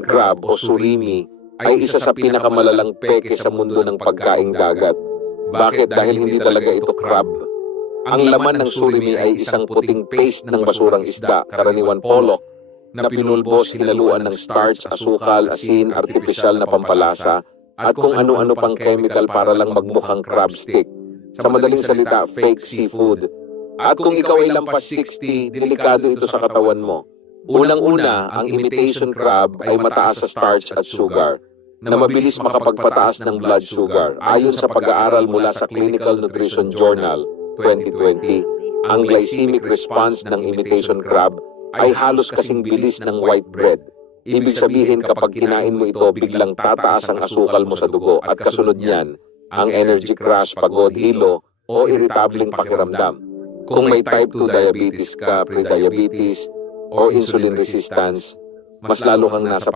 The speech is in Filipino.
crab o surimi ay isa sa pinakamalalang peke sa mundo ng pagkaing dagat. Bakit? Dahil hindi talaga ito crab. Ang laman ng surimi ay isang puting paste ng basurang isda, karaniwan pollock, na pinulbos, hinaluan ng starch, asukal, asin, artipisyal na pampalasa, at kung ano-ano pang chemical para lang magmukhang crab stick. Sa madaling salita, fake seafood. At kung ikaw ay lampas 60, delikado ito sa katawan mo. Unang-una, ang imitation crab ay mataas sa starch at sugar, na mabilis makapagpataas ng blood sugar. Ayon sa pag-aaral mula sa Clinical Nutrition Journal 2020, ang glycemic response ng imitation crab ay halos kasing bilis ng white bread. Ibig sabihin, kapag kinain mo ito, biglang tataas ang asukal mo sa dugo at kasunod niyan, ang energy crash, pagod, hilo, o irritabling pakiramdam. Kung may type 2 diabetes ka, pre-diabetes, o insulin resistance, mas lalo kang nasa